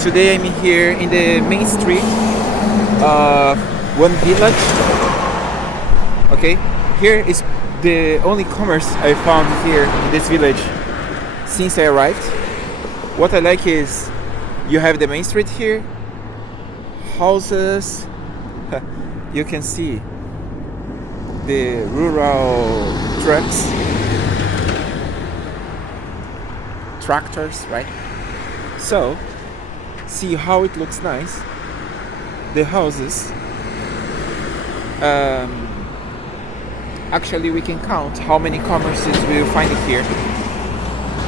Today I'm here in the main street of one village. Okay, here is the only commerce I found here in this village since I arrived. What I like is you have the main street here, houses, you can see the rural trucks, tractors, right? So, see how it looks nice. The houses. Actually, we can count how many commerces we will find here.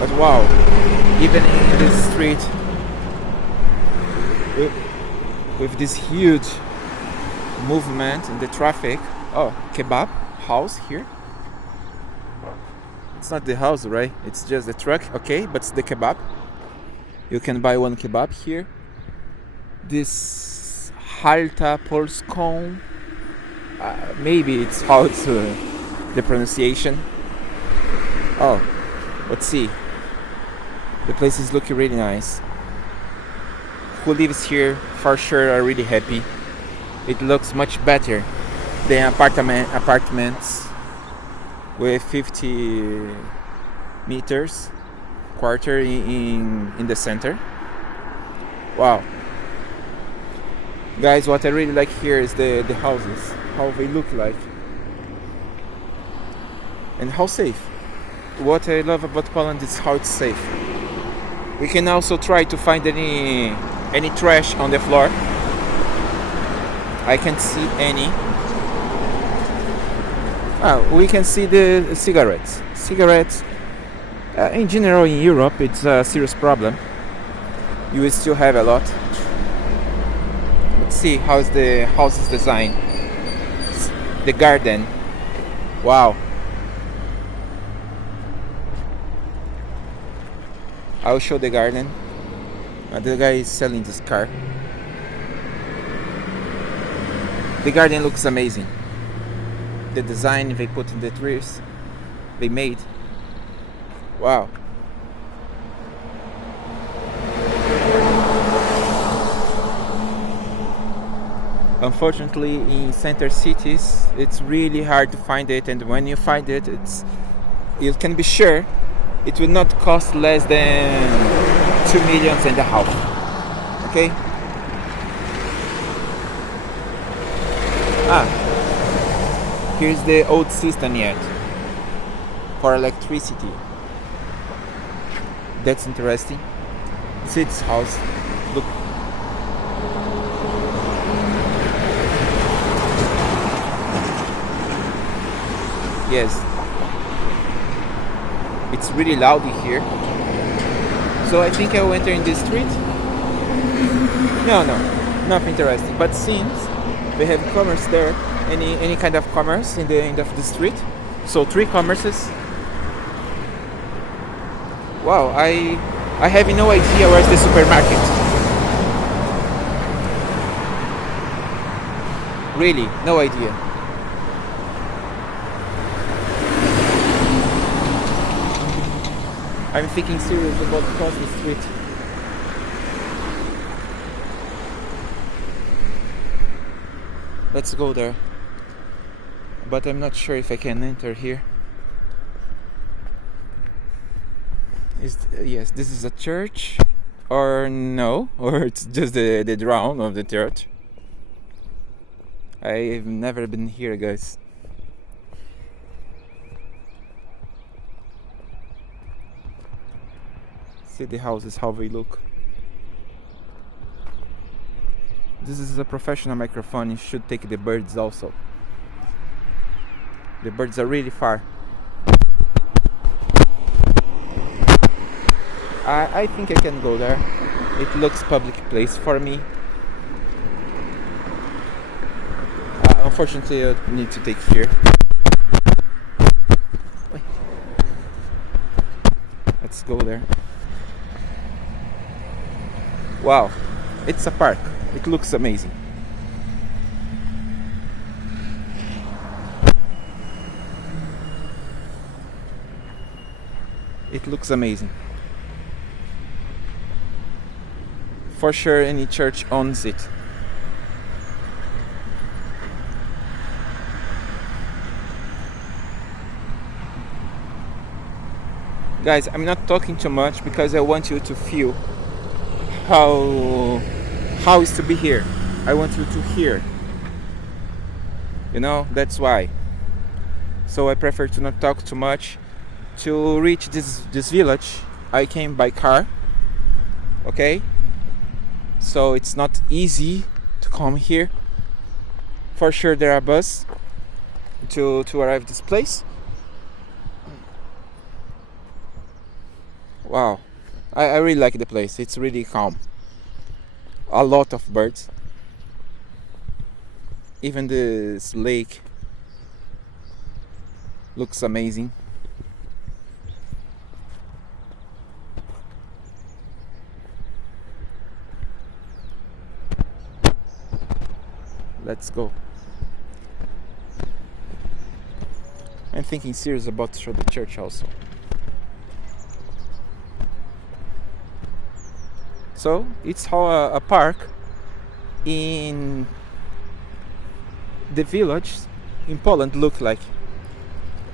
But wow, even in this street, with this huge movement in the traffic. Oh, kebab house here. It's not the house, right? It's just the truck, okay, but it's the kebab. You can buy one kebab here. This halta polską, maybe it's how it's the pronunciation. Oh, let's see. The place is looking really nice. Who lives here for sure are really happy. It looks much better than apartments with 50 meters quarter in the center. Wow. Guys, what I really like here is the houses, how they look like, and how safe. What I love about Poland is how it's safe. We can also try to find any trash on the floor. I can't see any. We can see the cigarettes. In general in Europe it's a serious problem. You will still have a lot. Let's see how's the house is designed. The garden. Wow. I'll show the garden. The guy is selling this car. The garden looks amazing. The design they put in the trees they made. Wow. Unfortunately, in center cities, it's really hard to find it, and when you find it, you can be sure it will not cost less than 2.5 million. Okay? Here's the old system yet for electricity. That's interesting. See its house. Look. Yes. It's really loud here. So I think I will enter in this street. No, nothing interesting. But since we have commerce there, any kind of commerce in the end of the street. So 3 commerces. Wow, I have no idea where's the supermarket. Really, no idea. I'm thinking serious about cross the street. Let's go there. But I'm not sure if I can enter here. Yes, this is a church. Or no, or it's just the drown of the church. I've never been here, guys. See the houses, how they look. This is a professional microphone. You should take the birds also. The birds are really far. I think I can go there. It looks public place for me. Unfortunately, I need to take here. Let's go there. Wow, it's a park. It looks amazing. It looks amazing. For sure, any church owns it. Guys, I'm not talking too much because I want you to feel how is to be here. I want you to hear. You know, that's why. So I prefer to not talk too much. To reach this village, I came by car. Okay? So it's not easy to come here. For sure there are buses to arrive this place. Wow, I really like the place. It's really calm. A lot of birds. Even this lake looks amazing. Let's go. I'm thinking serious about to show the church also. So it's how a park in the village in Poland look like.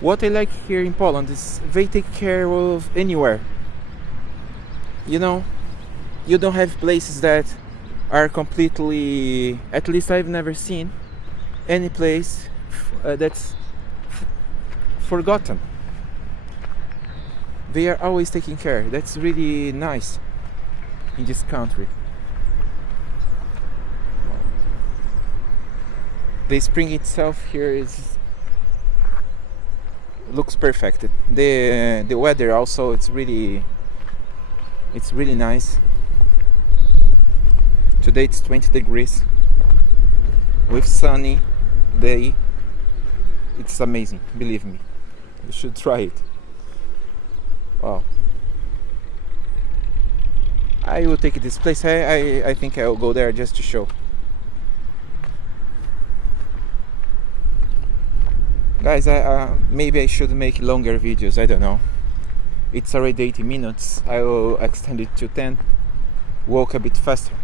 What I like here in Poland is they take care of anywhere. You know, you don't have places that are completely, at least I've never seen any place that's forgotten. They are always taking care. That's really nice in this country. The spring itself here looks perfect. The weather also it's really nice. Today it's 20 degrees with sunny day. It's amazing, believe me. You should try it. Wow. I will take this place. I think I will go there just to show. Guys, maybe I should make longer videos. I don't know. It's already 80 minutes. I will extend it to 10. Walk a bit faster.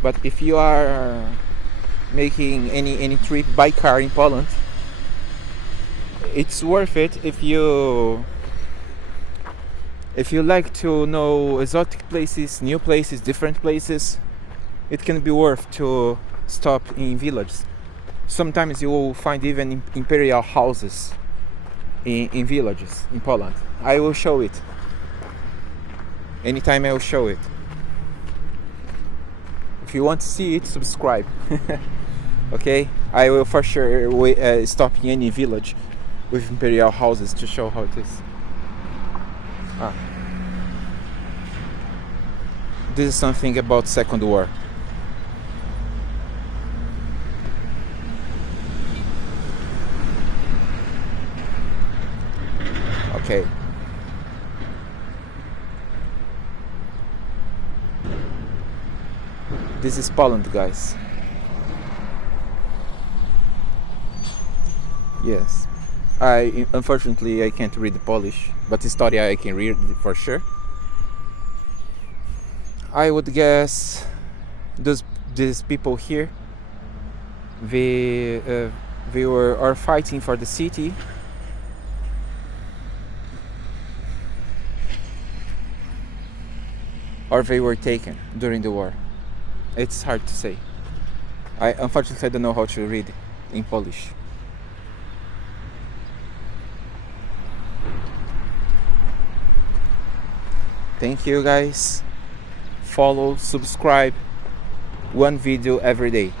But if you are making any trip by car in Poland, it's worth it if you like to know exotic places, new places, different places. It can be worth to stop in villages. Sometimes you will find even imperial houses in villages in Poland. I will show it. Anytime I will show it. If you want to see it, subscribe. Okay? I will for sure stop in any village with imperial houses to show how it is. This is something about Second War. Okay. This is Poland, guys. Yes. Unfortunately I can't read Polish, but Historia I can read for sure. I would guess these people here, they are fighting for the city. Or they were taken during the war. It's hard to say. Unfortunately I don't know how to read in Polish. Thank you guys. Follow, subscribe. One video every day.